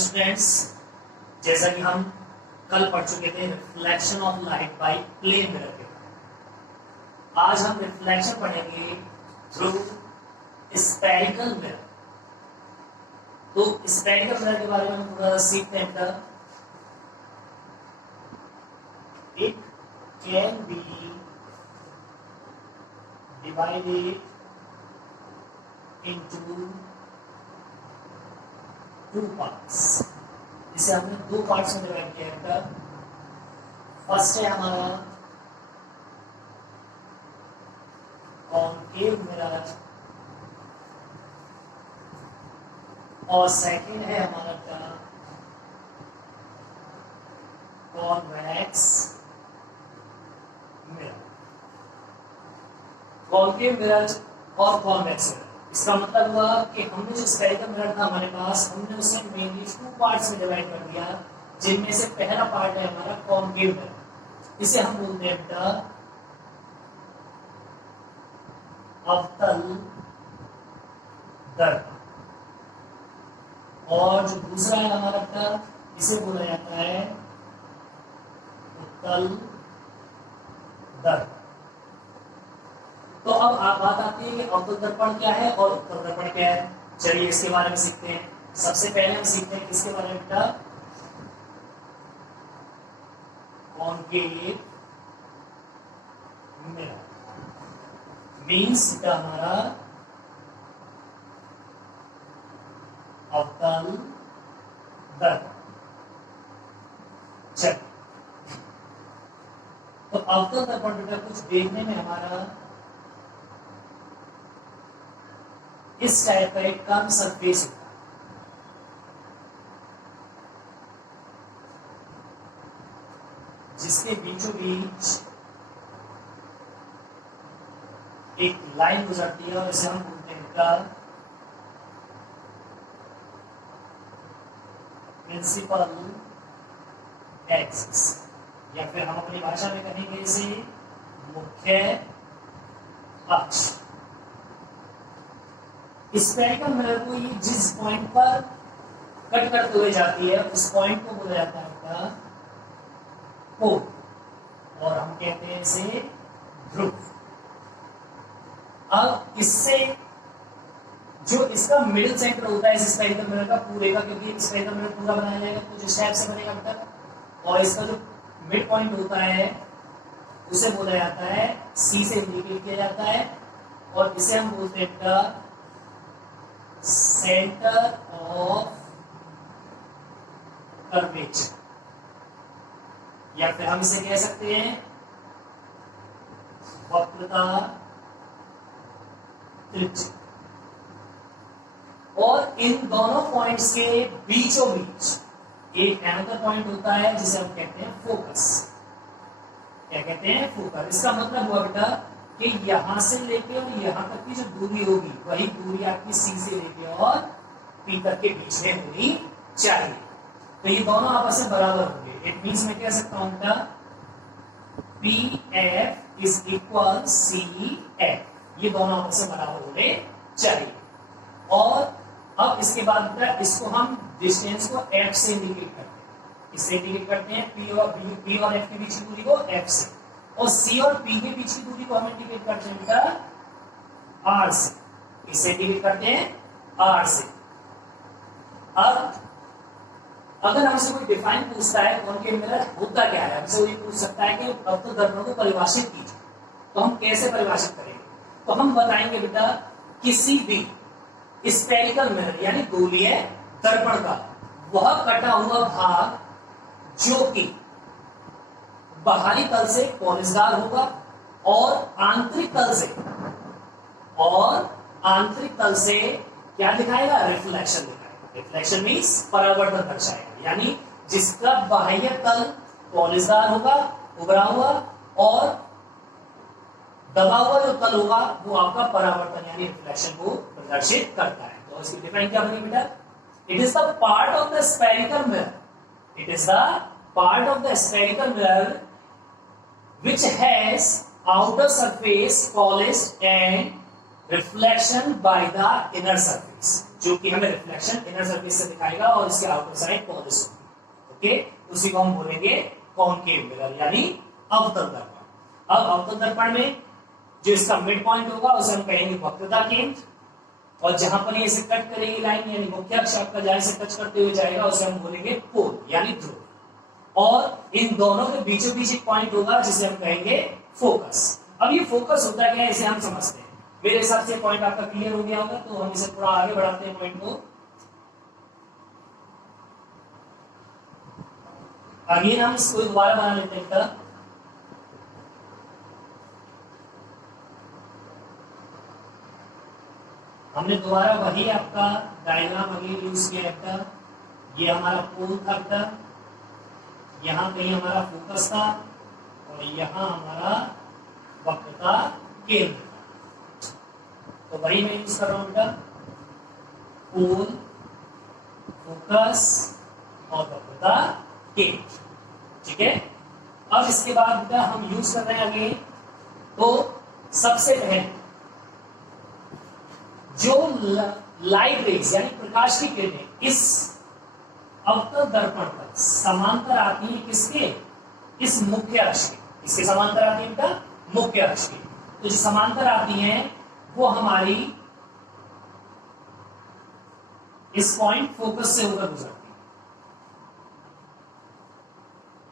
Students, जैसा कि हम कल पढ़ चुके थे reflection of light by plane mirror के बारे में, आज हम रिफ्लेक्शन पढ़ेंगे थ्रू स्फेरिकल मिरर। तो स्फेरिकल मिरर के बारे में हम थोड़ा सीखते हैं। It can be divided into two parts। इसे हमने दो पार्ट्स में डिवाइड किया है। फर्स्ट है हमारा कॉनकेव मिरर और सेकंड है हमारा कॉन्वेक्स मिरर। कॉनकेव मिरर और कॉन्वेक्स मिरर, इसका मतलब हुआ कि हमने जो स्फेरिकल मिरर था हमारे पास, हमने उसे मेनली टू पार्ट्स में डिवाइड कर दिया, जिनमें से पहला पार्ट है हमारा कॉनकेव मिरर। इसे हम बोलते हैं बेटा अवतल दर्पण, और जो दूसरा है हमारा बेटा इसे बोला जाता है उत्तल दर्पण। तो अब बात आती है कि अवतल दर्पण क्या है और उत्तल दर्पण क्या है। चलिए इसके बारे में सीखते हैं। सबसे पहले हम सीखते हैं किसके बारे में बेटा, कॉनकेव मिरर मीन्स बेटा हमारा अवतल दर्पण। चलिए, तो अवतल दर्पण बेटा कुछ देखने में हमारा इस टाइप का एक कर्व सरफेस होता है, जिसके बीचों बीच एक लाइन गुजरती है और इसे हम बोलते हैं प्रिंसिपल एक्सिस, या फिर हम अपनी भाषा में कहेंगे इसे मुख्य अक्ष। स्फेरिकल मिरर को ये जिस पॉइंट पर कट करते हुए जाती है उस पॉइंट को बोला जाता है पोल, और हम कहते हैं इसे ध्रुव। अब इससे जो इसका मिडिल सेंटर होता है इस स्फेरिकल मिरर का पूरे का, क्योंकि स्फेरिकल मिरर पूरा बनाया जाएगा तो जिस टाइप से बनेगा बेटा, और इसका जो मिड पॉइंट होता है उसे बोला जाता है सी से इंडिकेट किया जाता है, और इसे हम बोलते हैं बेटा सेंटर ऑफ कर्वेचर, या फिर हम इसे कह सकते हैं वक्रता त्रिज्या। और इन दोनों पॉइंट्स के बीचों बीच एक एंकर पॉइंट होता है जिसे हम कहते हैं फोकस। क्या कहते हैं? फोकस। इसका मतलब हुआ बेटा कि यहां से लेके और यहां तक की जो दूरी होगी वही दूरी आपकी सी से लेके और पी तक के बीच में होनी चाहिए। तो ये दोनों आपस में बराबर होंगे। इट मींस मैं कह सकता हूं बेटा P F is equal C F, ये दोनों आपस में बराबर होने चाहिए। और अब इसके बाद बेटा इसको हम डिस्टेंस को एफ से इंडिकेट करते हैं। इससे इंडिकेट करते हैं पी और एफ के बीच की दूरी को एफ से, और सी और पी के बीच की दूरी को हम इंडिकेट करते हैं बेटा आर से। इसे इंडिकेट करते हैं आर से। अब अगर हमसे कोई डिफाइन पूछता है कॉनकेव मिरर होता क्या है, हमसे वही पूछ सकता है कि अवतल दर्पण को परिभाषित कीजिए, तो हम कैसे परिभाषित करेंगे? तो हम बताएंगे बेटा किसी भी स्फेरिकल मिरर यानी गोलीय दर्पण का वह कटा हुआ भाग जो कि बाहरी तल से कोनिसदार होगा और आंतरिक तल से क्या दिखाएगा? रिफ्लेक्शन दिखाएगा। रिफ्लेक्शन मींस परावर्तन दर्शाएगा, यानी जिसका बाह्य तल कोनिसदार होगा, उभरा हुआ, और दबा हुआ जो तल होगा वो आपका परावर्तन यानी रिफ्लेक्शन को प्रदर्शित करता है। तो इसकी डिफाइन क्या बनी बेटा? It is the part of the spherical mirror, it is the part of the spherical mirror which has outer surface polished and reflection by the inner surface, जो कि हमें रिफ्लेक्शन इनर सरफेस से दिखाएगा और इसके आउटर साइड पॉलिश होगी। Okay, उसी को हम बोलेंगे कॉनकेव मिरर यानी अवतल दर्पण। अब अवतल दर्पण में जो इसका मिड पॉइंट होगा उसे हम कहेंगे वक्रता केंद्र, और जहां पर ये इसे कट करेगी लाइन यानी मुख्य अक्ष आपका जहां से टच करते हुए जाएगा उसे हम बोलेंगे पोल यानी ध्रुव। और इन दोनों के बीचों बीच एक पॉइंट होगा जिसे हम कहेंगे फोकस। अब ये फोकस होता क्या है इसे हम समझते हैं। मेरे हिसाब से पॉइंट आपका क्लियर हो गया होगा, तो हम इसे थोड़ा आगे बढ़ाते हैं पॉइंट को। अगेन हम इसको दोबारा बना लेते हैं। हमने दोबारा वही आपका डायग्राम अगेन यूज किया था। ये हमारा पोल था बेटा, यहाँ कहीं हमारा फोकस था और यहाँ हमारा वक्रता केंद्र था। तो वही मैं यूज कर रहा हूं बेटा, पोल, फोकस और वक्रता केंद्र। ठीक है, अब इसके बाद बेटा हम यूज कर रहे हैं आगे। तो सबसे पहले जो लाइट रेज यानी प्रकाश की किरणें इस अवतल दर्पण पर समांतर आती है किसके, इस मुख्य अक्ष के। इसके समांतर आती है बेटा मुख्य अक्ष के। तो जो समांतर आती है वो हमारी इस पॉइंट फोकस से होकर गुजरती है।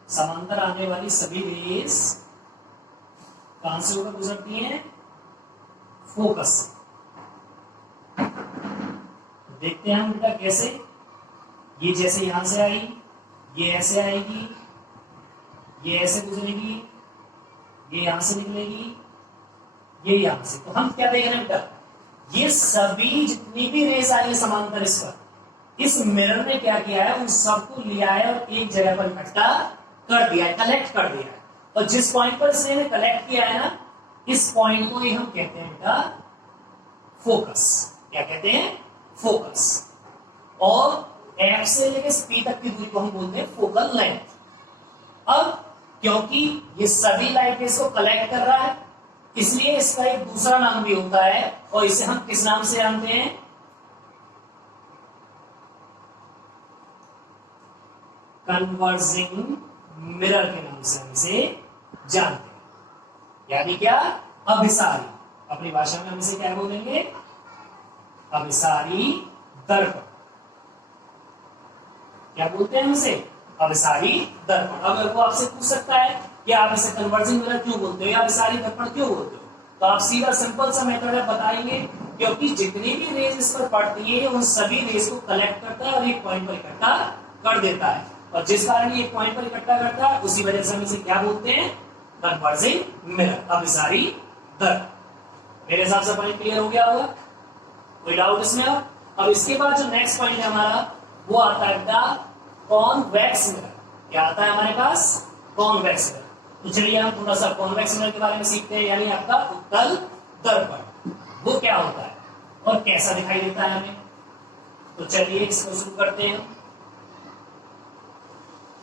समांतर आने वाली सभी रेज कहां से होकर गुजरती हैं, फोकस से। देखते हैं हम बेटा कैसे। ये जैसे यहां से आई, ये ऐसे आएगी, ये ऐसे गुजरेगी, ये यहां से निकलेगी, ये यहां से। तो हम क्या देख रहे हैं बेटा, ये सभी जितनी भी रेस आई है समांतर इस पर, इस मिरर ने क्या किया है, उन सबको लिया है और एक जगह पर इकट्ठा कर दिया है, कलेक्ट कर दिया है। और जिस पॉइंट पर इसने कलेक्ट किया है ना, इस पॉइंट को ही हम कहते हैं बेटा फोकस। क्या कहते हैं, फोकस। और एफ से लेकर पी तक की दूरी को हम बोलते हैं फोकल लेंथ। अब क्योंकि ये सभी लाइट रेज को कलेक्ट कर रहा है, इसलिए इसका एक दूसरा नाम भी होता है, और इसे हम किस नाम से जानते हैं, कन्वर्जिंग मिरर के नाम से हम इसे जानते हैं। यानी क्या, अभिसारी। अपनी भाषा में हम इसे क्या बोलेंगे, अभिसारी दर्पण। क्या बोलते हैं उसे, अभिसारी दर्पण। अगर वो आपसे पूछ सकता है कि आप इसे कन्वर्जिंग मिरर क्यों बोलते हो या अभिसारी दर्पण क्यों बोलते हो, तो आप सीधा सिंपल सा मेथड है बताएंगे, क्योंकि जितनी भी रेज इस पर पड़ती है उन सभी रेज को कलेक्ट करता है और एक पॉइंट पर इकट्ठा कर देता है। और जिस कारण ये एक पॉइंट पर इकट्ठा करता है उसी वजह से हम इसे क्या बोलते हैं, कन्वर्जिंग मिरर, अभिसारी दर्पण। मेरे हिसाब से पॉइंट क्लियर हो गया होगा, कोई डाउट इसमें। अब इसके बाद जो नेक्स्ट पॉइंट है हमारा वो आता है बेटा कॉन्वेक्स मिरर। क्या आता है हमारे पास, कॉन्वेक्स मिरर। तो चलिए हम थोड़ा सा कॉन्वेक्स मिरर के बारे में सीखते हैं, यानी आपका उत्तल दर्पण वो क्या होता है और कैसा दिखाई देता है हमें। तो चलिए इसको शुरू करते हैं।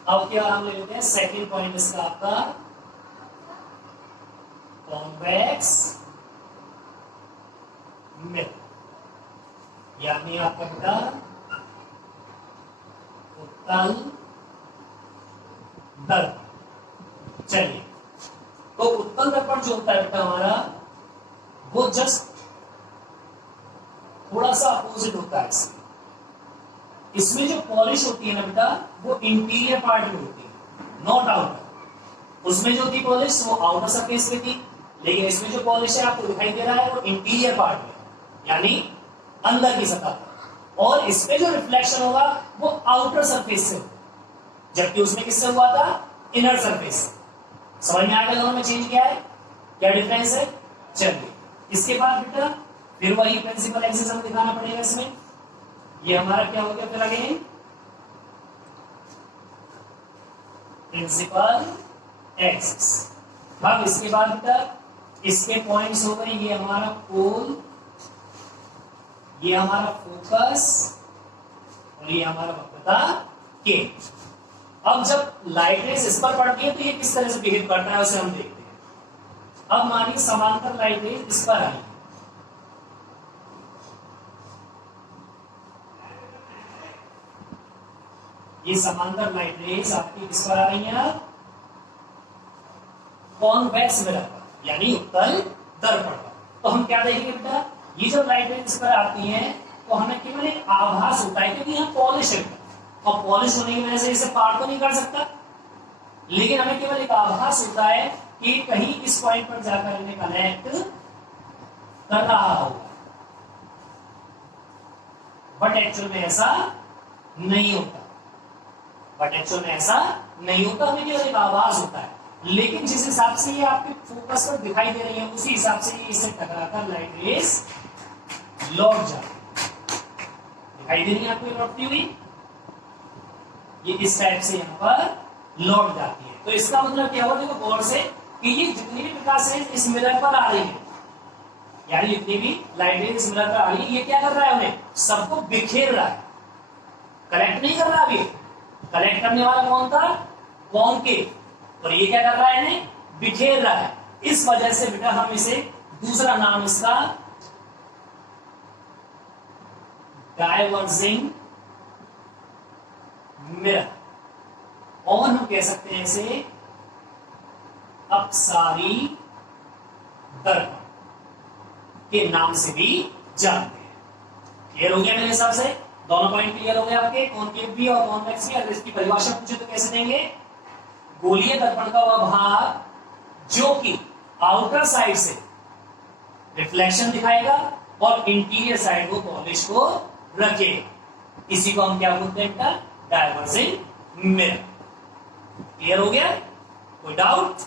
अब क्या हम ले लेते हैं सेकंड पॉइंट इसका आपका कॉन्वेक्स मिरर, यानी आपका बेटा उत्तल दर्पण। चलिए, तो उत्तल दर्पण जो होता है बेटा हमारा, वो जस्ट थोड़ा सा अपोजिट होता है इसमें। इसमें जो पॉलिश होती है ना बेटा, वो इंटीरियर पार्ट में होती है, नॉट आउटर। उसमें जो होती पॉलिश वो आउटर सरफेस पे थी, लेकिन इसमें जो पॉलिश है आपको दिखाई दे रहा है वो इंटीरियर पार्ट में, यानी अंदर की सतह। और इसमें जो रिफ्लेक्शन होगा वो आउटर सरफेस से, जबकि उसमें किससे हुआ था, इनर सरफेस से। समझ में आ गया दोनों में चेंज क्या है, क्या डिफरेंस है। चलिए इसके बाद बेटा फिर वही प्रिंसिपल एक्सिस हमें दिखाना पड़ेगा इसमें। ये हमारा क्या हो गया फिर अगेन, प्रिंसिपल एक्सिस। अब इसके बाद बेटा इसके पॉइंट्स हो गए, ये हमारा पोल, ये हमारा फोकस और ये हमारा वक्रता केंद्र। अब जब लाइट रेज इस पर पड़ती है तो ये किस तरह से बिहेव करता है उसे हम देखते हैं। अब मानिए समांतर लाइट रेज इस पर आई, ये समांतर लाइट रेज आपकी किस पर आ रही है? कॉन्वेक्स मिरर पर, यानी उत्तल दर्पण पर। तो हम क्या देखेंगे बेटा, ये जो लाइट रेज इस पर आती है तो हमें केवल एक आभास होता है, क्योंकि यहाँ पॉलिश है और पॉलिश होने की वजह से इसे पार तो नहीं कर सकता, लेकिन हमें केवल एक आभास होता है कि कहीं इस पॉइंट पर जाकर इन्हें कनेक्ट कर रहा होगा, बट एक्चुअल में ऐसा नहीं होता। हमें केवल एक आभास होता है, लेकिन जिस हिसाब से ये आपके फोकस पर दिखाई दे रही है उसी हिसाब से ये इसे टकराकर लाइट रेज लौट जाती है। दिखाई दे रही है आपको लौटती हुई, ये इस टाइप से यहाँ पर लौट जाती है। तो इसका मतलब क्या हुआ, देखो गौर से, कि ये जितनी भी प्रकाश रेज इस मिरर पर आ रही है, यानी जितनी भी लाइट रेज इस मिरर पर आ रही है, ये क्या कर रहा है, उन्हें सबको बिखेर रहा है, कलेक्ट नहीं कर रहा। अभी कलेक्ट करने वाला कौन था? कॉन्केव, और ये क्या कर रहा है, इन्हें बिखेर रहा है। इस वजह से बेटा हम इसे दूसरा नाम इसका डायवर्जिंग मिरर, और हम कह सकते हैं इसे अपसारी दर्पण के नाम से भी जानते हैं। क्लियर हो गया मेरे हिसाब से? दोनों पॉइंट क्लियर हो गए आपके, कॉन्केव भी और कॉन्वेक्स भी। अगर इसकी परिभाषा पूछे तो कैसे देंगे? गोलीय दर्पण का वह भाग जो कि आउटर साइड से रिफ्लेक्शन दिखाएगा और इंटीरियर साइड को पॉलिश को रखेगा, इसी को हम क्या बोलते हैं? Diverging mirror. क्लियर हो गया? कोई डाउट?